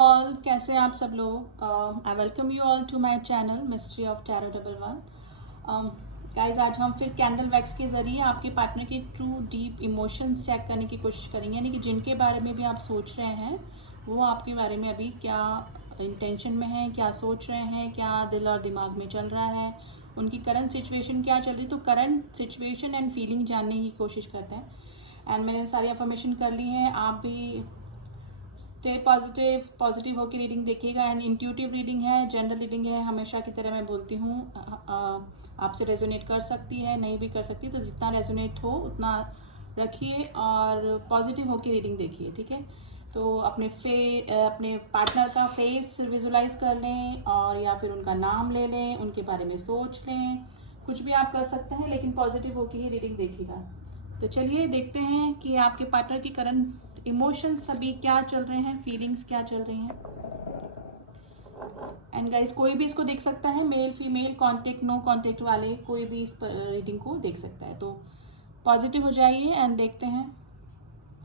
All कैसे हैं आप सब लोग। I welcome you all to my channel mystery of tarot double one. Guys, आज हम फिर कैंडल वैक्स के ज़रिए आपके पार्टनर के ट्रू डीप इमोशंस चेक करने की कोशिश करेंगे, यानी कि जिनके बारे में भी आप सोच रहे हैं वो आपके बारे में अभी क्या इंटेंशन में है, क्या सोच रहे हैं, क्या दिल और दिमाग में चल रहा है, उनकी करंट सिचुएशन क्या चल रही है। तो करंट सिचुएशन एंड फीलिंग जानने की कोशिश करते हैं। एंड मैंने सारी इन्फॉर्मेशन कर ली है। आप भी स्टे पॉजिटिव पॉजिटिव होकर रीडिंग देखिएगा। एंड इंट्यूटिव रीडिंग है, जनरल रीडिंग है। हमेशा की तरह मैं बोलती हूँ, आपसे रेजोनेट कर सकती है, नहीं भी कर सकती, तो जितना रेजोनेट हो उतना रखिए और पॉजिटिव होकर रीडिंग देखिए, ठीक है। तो अपने पार्टनर का फेस विजुलाइज कर लें और या फिर उनका नाम ले लें, उनके बारे में सोच लें, कुछ भी आप कर सकते हैं, लेकिन पॉजिटिव होकर ही रीडिंग देखिएगा। तो चलिए देखते हैं कि आपके पार्टनर की करंट इमोशंस अभी क्या चल रहे हैं, फीलिंग्स क्या चल रही हैं। एंड गाइस, कोई भी इसको देख सकता है, male female, contact no contact वाले कोई भी इस रीडिंग को देख सकता है। तो पॉजिटिव हो जाइए एंड देखते हैं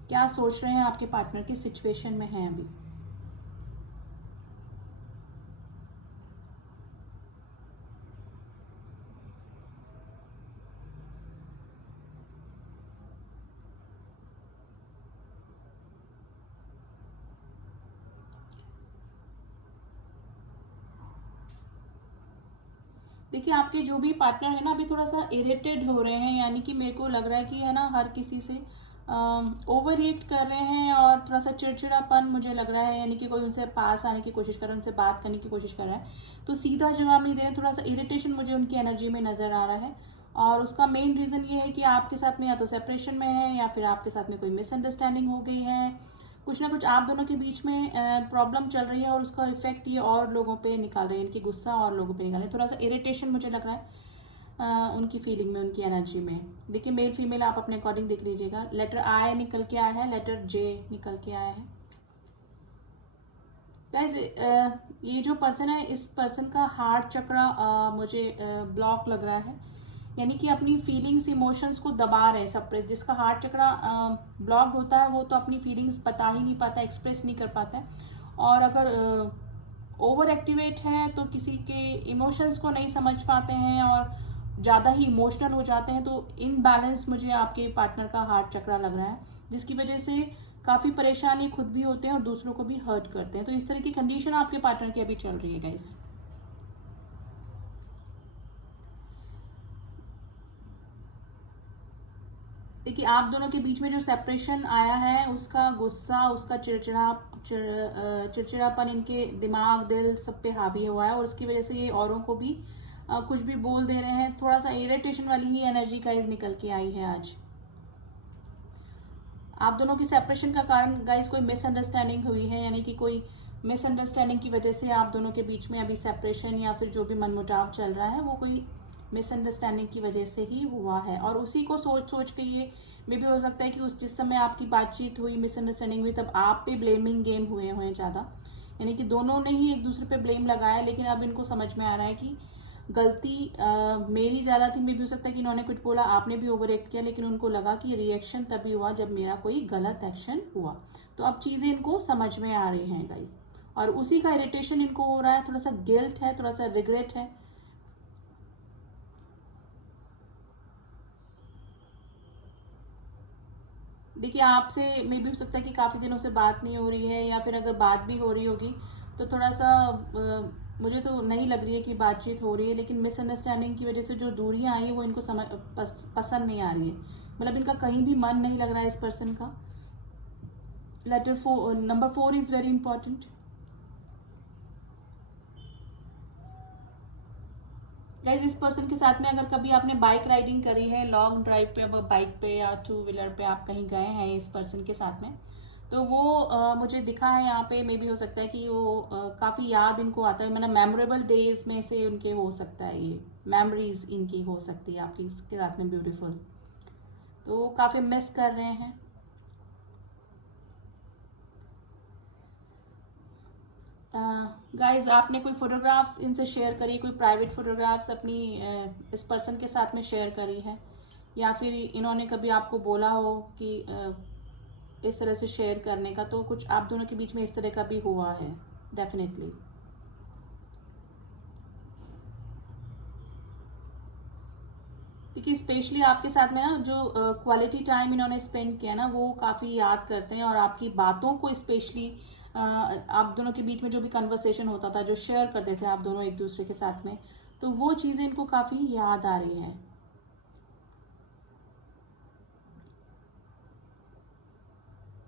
क्या सोच रहे हैं आपके पार्टनर की सिचुएशन में है अभी। देखिए, आपके जो भी पार्टनर है ना अभी थोड़ा सा इरिटेड हो रहे हैं, यानी कि मेरे को लग रहा है कि है ना हर किसी से ओवर रिएक्ट कर रहे हैं और थोड़ा सा चिड़चिड़ापन मुझे लग रहा है, यानी कि कोई उनसे पास आने की कोशिश कर रहा है, उनसे बात करने की कोशिश कर रहा है तो सीधा जवाब नहीं दे रहे। थोड़ा सा इरिटेशन मुझे उनकी एनर्जी में नज़र आ रहा है। और उसका मेन रीज़न ये है कि आपके साथ में या तो सेपरेशन में है या फिर आपके साथ में कोई मिसअंडरस्टैंडिंग हो गई है। कुछ ना कुछ आप दोनों के बीच में प्रॉब्लम चल रही है और उसका इफेक्ट ये और लोगों पे निकाल रहे हैं, इनकी गुस्सा और लोगों पे निकाल रहे हैं। थोड़ा सा इरिटेशन मुझे लग रहा है उनकी फीलिंग में, उनकी एनर्जी में। देखिए, मेल फीमेल आप अपने अकॉर्डिंग देख लीजिएगा। लेटर आई निकल के आया है, लेटर जे निकल के आया है। गाइस, ये जो पर्सन है, इस पर्सन का हार्ट चक्रा मुझे ब्लॉक लग रहा है, यानी कि अपनी फीलिंग्स इमोशंस को दबा रहे हैं, सप्रेस। जिसका हार्ट चक्रा ब्लॉक होता है वो तो अपनी फीलिंग्स बता ही नहीं पाता, एक्सप्रेस नहीं कर पाता है। और अगर ओवर एक्टिवेट है तो किसी के इमोशंस को नहीं समझ पाते हैं और ज़्यादा ही इमोशनल हो जाते हैं। तो इनबैलेंस मुझे आपके पार्टनर का हार्ट चक्रा लग रहा है, जिसकी वजह से काफ़ी परेशानी खुद भी होते हैं और दूसरों को भी हर्ट करते हैं। तो इस तरह की कंडीशन आपके पार्टनर की अभी चल रही है गाइस। देखिए, आप दोनों के बीच में जो सेपरेशन आया है उसका गुस्सा, उसका चिड़चिड़ापन इनके दिमाग दिल सब पे हावी हुआ है और उसकी वजह से ये औरों को भी कुछ भी बोल दे रहे हैं। थोड़ा सा इरिटेशन वाली ही एनर्जी गाइस निकल के आई है आज। आप दोनों की सेपरेशन का कारण गाइस कोई मिसअंडरस्टैंडिंग हुई है, यानी कि कोई मिसअंडरस्टैंडिंग की वजह से आप दोनों के बीच में अभी सेपरेशन या फिर जो भी मनमुटाव चल रहा है वो कोई मिसअंडरस्टैंडिंग की वजह से ही हुआ है। और उसी को सोच सोच के ये मे भी हो सकता है कि उस जिस समय आपकी बातचीत हुई, मिसअंडरस्टैंडिंग हुई, तब आप पे ब्लेमिंग गेम हुए हैं ज़्यादा, यानी कि दोनों ने ही एक दूसरे पे ब्लेम लगाया। लेकिन अब इनको समझ में आ रहा है कि गलती मेरी ज़्यादा थी। मे भी हो सकता है कि इन्होंने कुछ बोला, आपने भी ओवर एक्ट किया, लेकिन उनको लगा कि रिएक्शन तभी हुआ जब मेरा कोई गलत एक्शन हुआ। तो अब चीज़ें इनको समझ में आ रही हैं गाइस, और उसी का इरिटेशन इनको हो रहा है, थोड़ा सा गिल्ट है, थोड़ा सा रिग्रेट है। देखिए, आपसे मे भी हो सकता है कि काफ़ी दिनों से बात नहीं हो रही है, या फिर अगर बात भी हो रही होगी तो थोड़ा सा मुझे तो नहीं लग रही है कि बातचीत हो रही है, लेकिन मिसअंडरस्टैंडिंग की वजह से जो दूरियां आई है वो इनको पसंद नहीं आ रही है। मतलब इनका कहीं भी मन नहीं लग रहा है इस पर्सन का। Letter four, number 4 is very important. Guys, इस पर्सन के साथ में अगर कभी आपने बाइक राइडिंग करी है, लॉन्ग ड्राइव पे, अब बाइक पे या टू व्हीलर पे आप कहीं गए हैं इस पर्सन के साथ में, तो वो मुझे दिखा है यहाँ पे। मे भी हो सकता है कि वो काफ़ी याद इनको आता है, मतलब मेमोरेबल डेज में से उनके हो सकता है, ये मेमोरीज इनकी हो सकती है आपकी इसके साथ में ब्यूटीफुल। तो वो काफ़ी मिस कर रहे हैं। गाइज, आपने कोई फोटोग्राफ्स इनसे शेयर करी, कोई प्राइवेट फोटोग्राफ्स अपनी इस पर्सन के साथ में शेयर करी है, या फिर इन्होंने कभी आपको बोला हो कि इस तरह से शेयर करने का, तो कुछ आप दोनों के बीच में इस तरह का भी हुआ है डेफिनेटली। क्योंकि स्पेशली आपके साथ में ना जो क्वालिटी टाइम इन्होंने स्पेंड किया ना, वो काफ़ी याद करते हैं, और आपकी बातों को स्पेशली आप दोनों के बीच में जो भी कन्वर्सेशन होता था, जो शेयर करते थे आप दोनों एक दूसरे के साथ में, तो वो चीज़ें इनको काफ़ी याद आ रही हैं।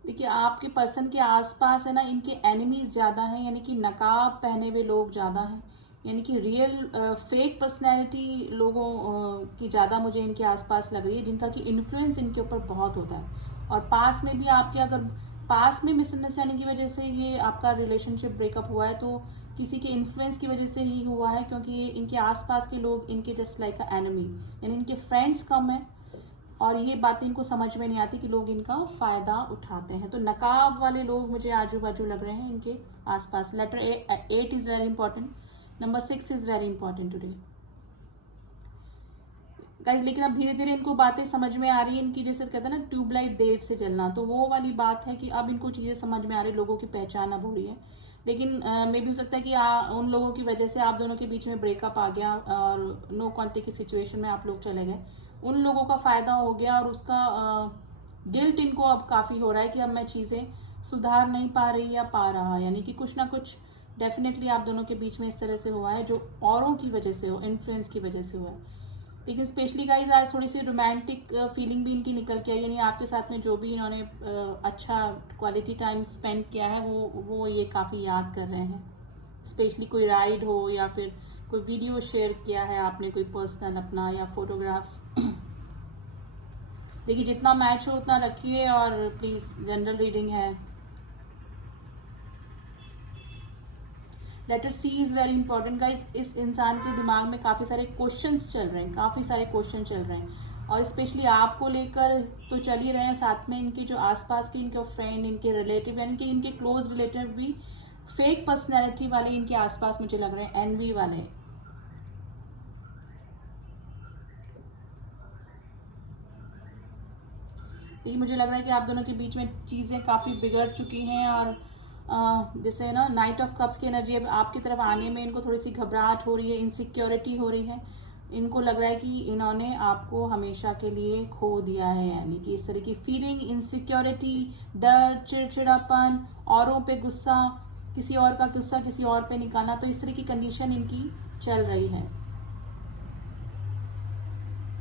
देखिए आपके पर्सन के आसपास है ना, इनके एनिमीज ज़्यादा हैं, यानी कि नकाब पहने हुए लोग ज़्यादा हैं, यानी कि रियल फेक पर्सनैलिटी लोगों की ज़्यादा मुझे इनके आसपास लग रही है, जिनका कि इन्फ्लुएंस इनके ऊपर बहुत होता है। और पास में भी आपके अगर पास में मिसअंडरस्टैंडिंग की वजह से ये आपका रिलेशनशिप ब्रेकअप हुआ है, तो किसी के इन्फ्लुएंस की वजह से ही हुआ है, क्योंकि ये इनके आसपास के लोग इनके जस्ट लाइक अ एनिमी, यानी इनके फ्रेंड्स कम है, और ये बातें इनको समझ में नहीं आती कि लोग इनका फ़ायदा उठाते हैं। तो नकाब वाले लोग मुझे आजू बाजू लग रहे हैं इनके आसपास। Letter 8 is very important, number 6 is very important today guys. लेकिन अब धीरे धीरे इनको बातें समझ में आ रही है इनकी, जैसे कहते हैं ना ट्यूबलाइट देर से जलना, तो वो वाली बात है कि अब इनको चीज़ें समझ में आ रही है, लोगों की पहचान अब हो रही है। लेकिन मे भी हो सकता है कि उन लोगों की वजह से आप दोनों के बीच में ब्रेकअप आ गया और नो कॉन्टेक्ट की सिचुएशन में आप लोग चले गए, उन लोगों का फ़ायदा हो गया, और उसका गिल्ट इनको अब काफ़ी हो रहा है कि अब मैं चीज़ें सुधार नहीं पा रही या पा रहा, यानी कि कुछ ना कुछ डेफिनेटली आप दोनों के बीच में इस तरह से हुआ है जो औरों की वजह से हो, इन्फ्लुएंस की वजह से हुआ है। लेकिन स्पेशली गाइज आज थोड़ी सी रोमांटिक फीलिंग भी इनकी निकल के आई, यानी आपके साथ में जो भी इन्होंने अच्छा क्वालिटी टाइम स्पेंड किया है वो ये काफ़ी याद कर रहे हैं। स्पेशली कोई राइड हो, या फिर कोई वीडियो शेयर किया है आपने, कोई पर्सनल अपना, या फोटोग्राफ्स। देखिए जितना मैच हो उतना रखिए, और प्लीज़ जनरल रीडिंग है। Letter C is very important guys. इस इंसान के दिमाग में काफ़ी सारे क्वेश्चंस चल रहे हैं, काफ़ी सारे क्वेश्चन चल रहे हैं, और स्पेशली आपको लेकर तो चल ही रहे हैं, साथ में इनके जो आसपास के इनके फ्रेंड, इनके रिलेटिव, यानी कि इनके क्लोज रिलेटिव भी फेक पर्सनैलिटी वाले इनके आसपास मुझे लग रहे हैं, एनवी वाले। लेकिन मुझे लग रहा है कि आप दोनों के बीच में चीज़ें काफ़ी बिगड़ चुकी हैं, और जैसे ना नाइट ऑफ कप्स की एनर्जी अब आपकी तरफ आने में इनको थोड़ी सी घबराहट हो रही है, इनसिक्योरिटी हो रही है। इनको लग रहा है कि इन्होंने आपको हमेशा के लिए खो दिया है, यानी कि इस तरह की फीलिंग, इनसिक्योरिटी, डर, चिड़चिड़ापन, औरों पे गुस्सा, किसी और का गुस्सा किसी और पे निकालना, तो इस तरह की कंडीशन इनकी चल रही है।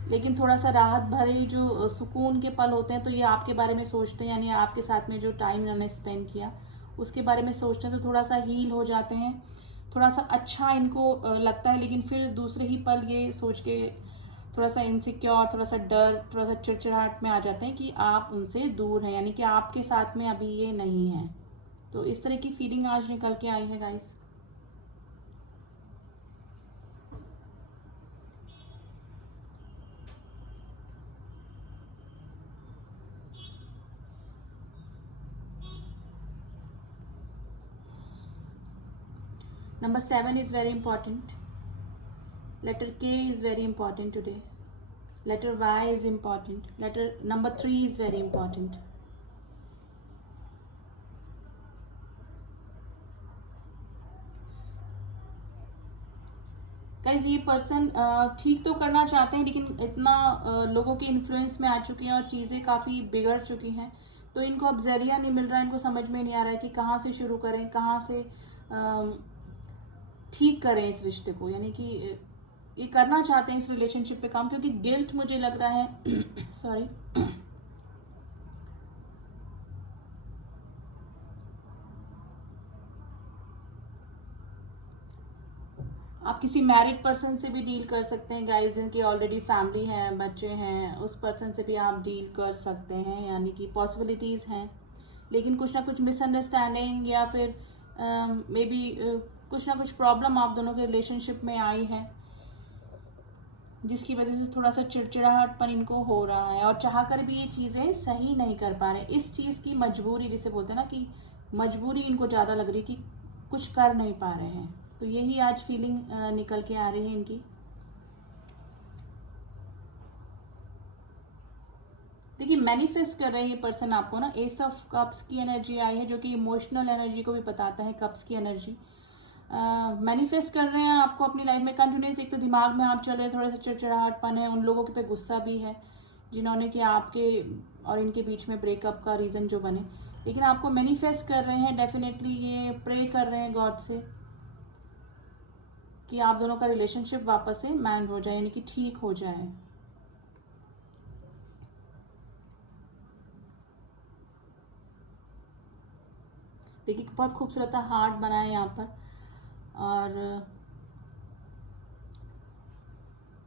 लेकिन थोड़ा सा राहत भरे जो सुकून के पल होते हैं, तो ये आपके बारे में सोचते हैं, यानी आपके साथ में जो टाइम इन्होंने स्पेंड किया उसके बारे में सोचते हैं, तो थोड़ा सा हील हो जाते हैं, थोड़ा सा अच्छा इनको लगता है। लेकिन फिर दूसरे ही पल ये सोच के थोड़ा सा इनसिक्योर, थोड़ा सा डर, थोड़ा सा चिड़चिड़ाहट में आ जाते हैं कि आप उनसे दूर हैं, यानी कि आपके साथ में अभी ये नहीं है। तो इस तरह की फीलिंग आज निकल के आई है guys. Number 7 is very important. Letter K is very important today. Letter Y is important. Letter number 3 is very important. Guys ये पर्सन ठीक तो करना चाहते हैं, लेकिन इतना लोगों के इन्फ्लुएंस में आ चुके हैं और चीज़ें काफ़ी बिगड़ चुकी हैं, तो इनको अब जरिया नहीं मिल रहा है, इनको समझ में नहीं आ रहा है कि कहाँ से शुरू करें, कहाँ से ठीक करें इस रिश्ते को। यानी कि ये करना चाहते हैं इस रिलेशनशिप पे काम, क्योंकि गिल्ट मुझे लग रहा है सॉरी आप किसी मैरिड पर्सन से भी डील कर सकते हैं गाइस, जिनकी ऑलरेडी फैमिली है, बच्चे हैं, उस पर्सन से भी आप डील कर सकते हैं, यानी कि पॉसिबिलिटीज़ हैं। लेकिन कुछ ना कुछ मिसअंडरस्टैंडिंग या फिर मे बी कुछ ना कुछ प्रॉब्लम आप दोनों के रिलेशनशिप में आई है, जिसकी वजह से थोड़ा सा चिड़चिड़ाहटपन इनको हो रहा है, और चाह कर भी ये चीज़ें सही नहीं कर पा रहे। इस चीज़ की मजबूरी, जिसे बोलते हैं ना कि मजबूरी इनको ज़्यादा लग रही है कि कुछ कर नहीं पा रहे हैं, तो यही आज फीलिंग निकल के आ रही है इनकी। देखिए मैनिफेस्ट कर रहे हैं ये पर्सन आपको ना, एस ऑफ कप्स की एनर्जी आई है जो कि इमोशनल एनर्जी को भी बताता है, कप्स की एनर्जी। मैनिफेस्ट कर रहे हैं आपको अपनी लाइफ में कंटिन्यूस। एक तो दिमाग में आप चल रहे हैं, थोड़ा सा चिड़चिड़ाहटपन है, उन लोगों के पे गुस्सा भी है जिन्होंने कि आपके और इनके बीच में ब्रेकअप का रीज़न जो बने, लेकिन आपको मैनिफेस्ट कर रहे हैं डेफिनेटली, ये प्रे कर रहे हैं गॉड से कि आप दोनों का रिलेशनशिप वापस से मैंड हो जाए, यानी कि ठीक हो जाए। देखिए बहुत खूबसूरत हार्ट बना है यहाँ पर। और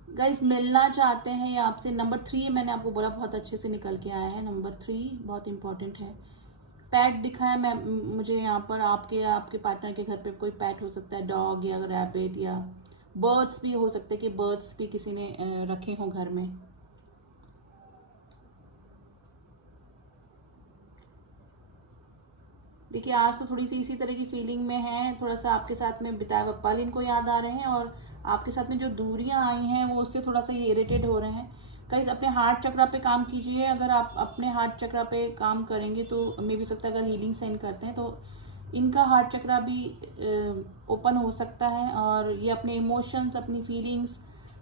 गाइस मिलना चाहते हैं ये आपसे। नंबर 3 मैंने आपको बोला बहुत अच्छे से निकल के आया है, नंबर 3 बहुत इंपॉर्टेंट है। पैट दिखा है मैं मुझे यहाँ पर, आपके पार्टनर के घर पे कोई पैट हो सकता है, डॉग या रैबिट या बर्ड्स भी हो सकते हैं कि बर्ड्स भी किसी ने रखे हों घर में। देखिए आज तो थोड़ी सी इसी तरह की फीलिंग में है, थोड़ा सा आपके साथ में बिताए हुए पल इनको याद आ रहे हैं, और आपके साथ में जो दूरियां आई हैं वो उससे थोड़ा सा ये इरिटेट हो रहे हैं। गाइस अपने हार्ट चक्रा पे काम कीजिए। अगर आप अपने हार्ट चक्रा पे काम करेंगे तो मे भी सकता है, अगर हीलिंग सेंड करते हैं तो इनका हार्ट चक्रा भी ओपन हो सकता है, और ये अपने इमोशंस अपनी फीलिंग्स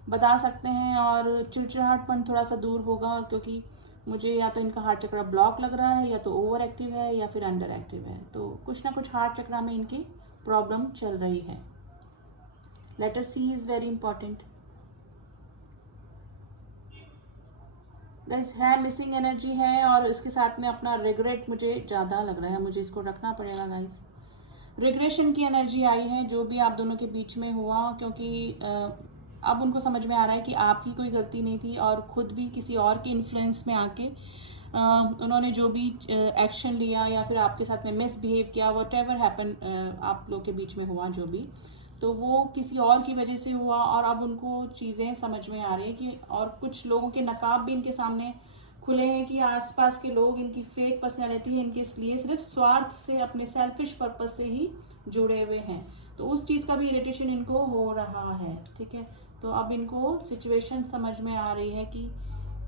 बता सकते हैं, और चिड़चिड़ाहटपन थोड़ा सा दूर होगा, क्योंकि मुझे या तो इनका हार्ट चक्रा ब्लॉक लग रहा है, या तो ओवर एक्टिव है, या फिर अंडर एक्टिव है। तो कुछ ना कुछ हार्ट चक्रा में इनकी प्रॉब्लम चल रही है। Letter C is very important. Guys है मिसिंग एनर्जी है, और इसके साथ में अपना रिग्रेट मुझे ज़्यादा लग रहा है, मुझे इसको रखना पड़ेगा गाइस। रिग्रेशन की एनर्जी आई है जो भी आप दोनों के बीच में हुआ, क्योंकि अब उनको समझ में आ रहा है कि आपकी कोई गलती नहीं थी, और खुद भी किसी और के इन्फ्लुएंस में आके उन्होंने जो भी एक्शन लिया या फिर आपके साथ में मिसबिहेव किया, वट एवर हैपन आप लोग के बीच में हुआ जो भी, तो वो किसी और की वजह से हुआ, और अब उनको चीज़ें समझ में आ रही है कि, और कुछ लोगों के नकाब भी इनके सामने खुले हैं कि आसपास के लोग इनकी फेक पर्सनैलिटी है, इनके लिए सिर्फ स्वार्थ से, अपने सेल्फिश पर्पस से ही जुड़े हुए हैं। तो उस चीज़ का भी इरिटेशन इनको हो रहा है, ठीक है। तो अब इनको सिचुएशन समझ में आ रही है कि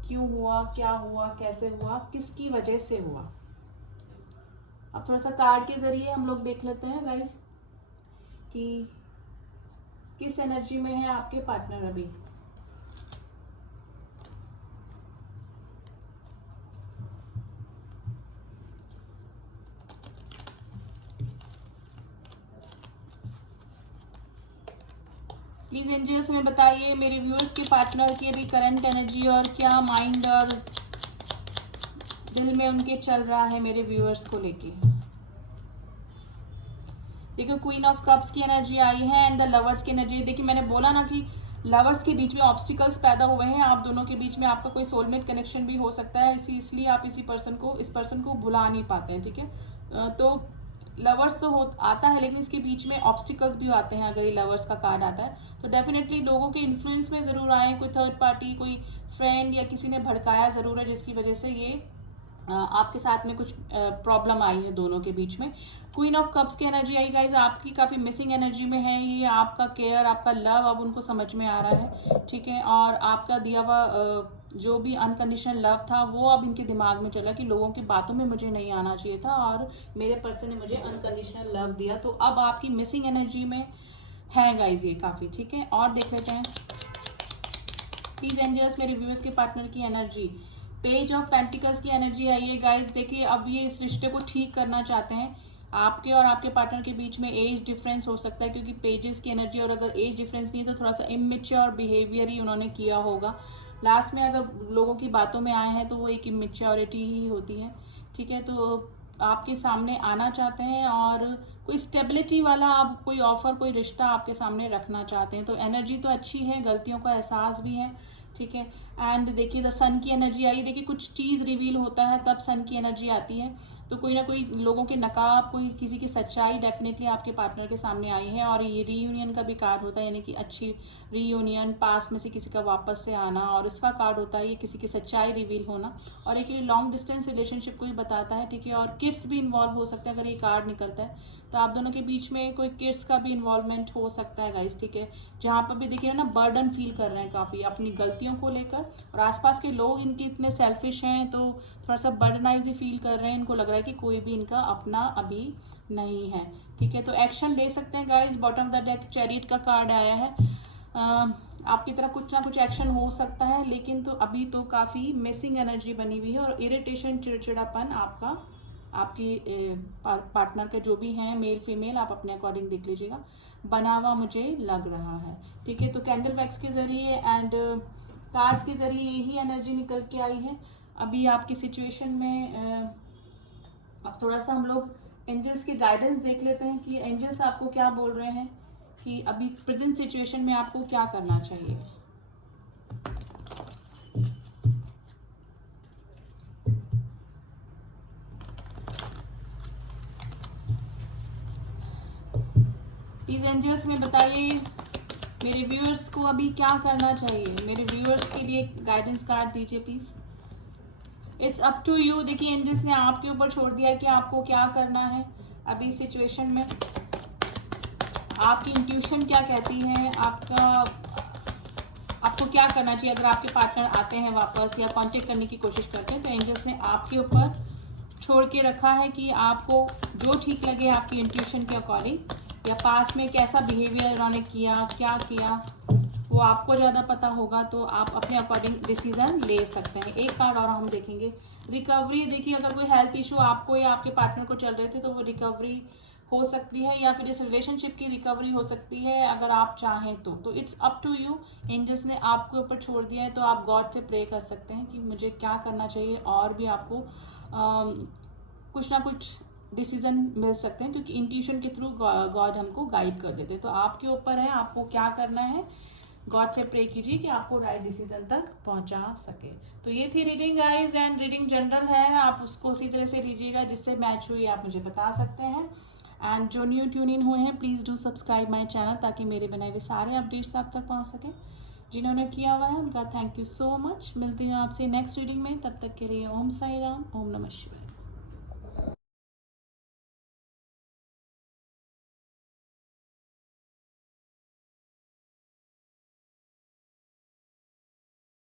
क्यों हुआ, क्या हुआ, कैसे हुआ, किसकी वजह से हुआ। अब थोड़ा सा कार्ड के जरिए हम लोग देख लेते हैं गाइस कि किस एनर्जी में है आपके पार्टनर अभी। प्लीज एंजल्स में बताइए मेरे व्यूअर्स के पार्टनर की अभी करंट एनर्जी, और क्या माइंड और दिल में उनके चल रहा है मेरे व्यूअर्स को लेके। देखिए क्वीन ऑफ कप्स की एनर्जी आई है, एंड द लवर्स की एनर्जी। देखिए मैंने बोला ना कि लवर्स के बीच में ऑब्स्टिकल्स पैदा हुए हैं, आप दोनों के बीच में आपका कोई सोलमेट कनेक्शन भी हो सकता है, इसलिए आप इस पर्सन को भुला नहीं पाते हैं, ठीक है। तो लवर्स तो आता है, लेकिन इसके बीच में ऑब्स्टिकल्स भी आते हैं। अगर ये लवर्स का कार्ड आता है तो डेफिनेटली लोगों के इन्फ्लुएंस में जरूर आए, कोई थर्ड पार्टी, कोई फ्रेंड या किसी ने भड़काया जरूर है, जिसकी वजह से ये आपके साथ में कुछ प्रॉब्लम आई है दोनों के बीच में। क्वीन ऑफ कप्स की एनर्जी आई गाइज, आपकी काफी मिसिंग एनर्जी में है ये। आपका केयर, आपका लव अब उनको समझ में आ रहा है, ठीक है। और आपका दिया हुआ जो भी अनकंडीशनल लव था वो अब इनके दिमाग में चला कि लोगों की बातों में मुझे नहीं आना चाहिए था, और मेरे पर्सन ने मुझे अनकंडीशनल लव दिया। तो अब आपकी मिसिंग एनर्जी में है गाइज ये काफी, ठीक है। और देख लेते हैं प्लीज एंजल्स मेरे व्यूअर्स के पार्टनर की एनर्जी। पेज ऑफ पेंटिकल्स की एनर्जी आई है गाइस। देखिए अब ये इस रिश्ते को ठीक करना चाहते हैं। आपके और आपके पार्टनर के बीच में एज डिफरेंस हो सकता है, क्योंकि पेजेस की एनर्जी, और अगर एज डिफरेंस नहीं तो थोड़ा सा इमेच्योर बिहेवियर ही उन्होंने किया होगा। लास्ट में अगर लोगों की बातों में आए हैं तो वो एक इमेच्योरिटी ही होती है, ठीक है। तो आपके सामने आना चाहते हैं, और कोई स्टेबिलिटी वाला आप कोई ऑफर, कोई रिश्ता आपके सामने रखना चाहते हैं। तो एनर्जी तो अच्छी है, गलतियों का एहसास भी है, ठीक है। एंड देखिए द सन की एनर्जी आई। देखिए कुछ चीज़ रिवील होता है तब सन की एनर्जी आती है, तो कोई ना कोई लोगों के नकाब, कोई किसी की सच्चाई डेफिनेटली आपके पार्टनर के सामने आई है। और ये रीयूनियन का भी कार्ड होता है, यानी कि अच्छी रीयूनियन, पास में से किसी का वापस से आना, और इसका कार्ड होता है ये किसी की सच्चाई रिवील होना, और एक लॉन्ग डिस्टेंस रिलेशनशिप को ही बताता है, ठीक है। और किड्स भी इन्वॉल्व हो सकता है अगर ये कार्ड निकलता है, तो आप दोनों के बीच में कोई किड्स का भी इन्वॉल्वमेंट हो सकता है गाइस, ठीक है। जहाँ पर भी देखिए ना बर्डन फील कर रहे हैं काफ़ी, अपनी गलतियों लड़कियों को लेकर, और आसपास के लोग इनके इतने सेल्फिश हैं, तो थोड़ा सा बर्डनाइज फील कर रहे हैं, इनको लग रहा है कि कोई भी इनका अपना अभी नहीं है। ठीक है, तो एक्शन ले सकते हैं guys. Bottom of the deck chariot का कार्ड आया है। आपकी तरफ कुछ ना कुछ एक्शन हो सकता है, लेकिन तो अभी तो काफ़ी मिसिंग एनर्जी बनी हुई है, और इरिटेशन, चिड़चिड़ापन आपका, आपकी पार्टनर के जो भी हैं, मेल फीमेल, आप अपने अकॉर्डिंग देख लीजिएगा, बना हुआ मुझे लग रहा है। ठीक है, तो कैंडल वैक्स के जरिए एंड कार्ड के जरिए यही एनर्जी निकल के आई है। अभी आपकी सिचुएशन में अब थोड़ा सा हम लोग एंजल्स की गाइडेंस देख लेते हैं कि एंजल्स आपको क्या बोल रहे हैं कि अभी प्रेजेंट सिचुएशन में आपको क्या करना चाहिए। प्लीज एंजल्स में बताइए मेरे व्यूअर्स को अभी क्या करना चाहिए। मेरे व्यूअर्स के लिए गाइडेंस कार्ड दीजिए please. It's up to you. देखिए एंजल्स ने आपके ऊपर छोड़ दिया है कि आपको क्या करना है अभी सिचुएशन में। आपकी इंट्यूशन क्या कहती है, आपको क्या करना चाहिए। अगर आपके पार्टनर आते हैं वापस या कांटेक्ट करने की कोशिश करते हैं, तो एंजल्स ने आपके ऊपर छोड़ के रखा है कि आपको जो ठीक लगे आपकी इंट्यूशन के अकॉर्डिंग, या पास में कैसा बिहेवियर उन्होंने किया, क्या किया, वो आपको ज़्यादा पता होगा, तो आप अपने अकॉर्डिंग डिसीजन ले सकते हैं। एक कार्ड और हम देखेंगे, रिकवरी। देखिए अगर कोई हेल्थ इशू आपको या आपके पार्टनर को चल रहे थे, तो वो रिकवरी हो सकती है, या फिर इस रिलेशनशिप की रिकवरी हो सकती है अगर आप चाहें तो it's up to you. Angels ने आपके ऊपर छोड़ दिया है, तो आप गॉड से प्रे कर सकते हैं कि मुझे क्या करना चाहिए, और भी आपको कुछ ना कुछ डिसीजन मिल सकते हैं, क्योंकि इंट्यूशन के थ्रू गॉड हमको गाइड कर देते हैं। तो आपके ऊपर है आपको क्या करना है। गॉड से प्रे कीजिए कि आपको राइट डिसीजन तक पहुंचा सके। तो ये थी reading guys, and reading general है, आप उसको उसी तरह से लीजिएगा जिससे मैच हुई आप मुझे बता सकते हैं। एंड जो न्यू ट्यून इन हुए हैं, please do subscribe my channel, ताकि मेरे बनाए हुए सारे अपडेट्स आप तक पहुंच सकें। जिन्होंने किया हुआ है उनका थैंक यू सो मच। मिलती हूँ आपसे नेक्स्ट रीडिंग में, तब तक के लिए ओम साई राम, ओम नमः शिवाय।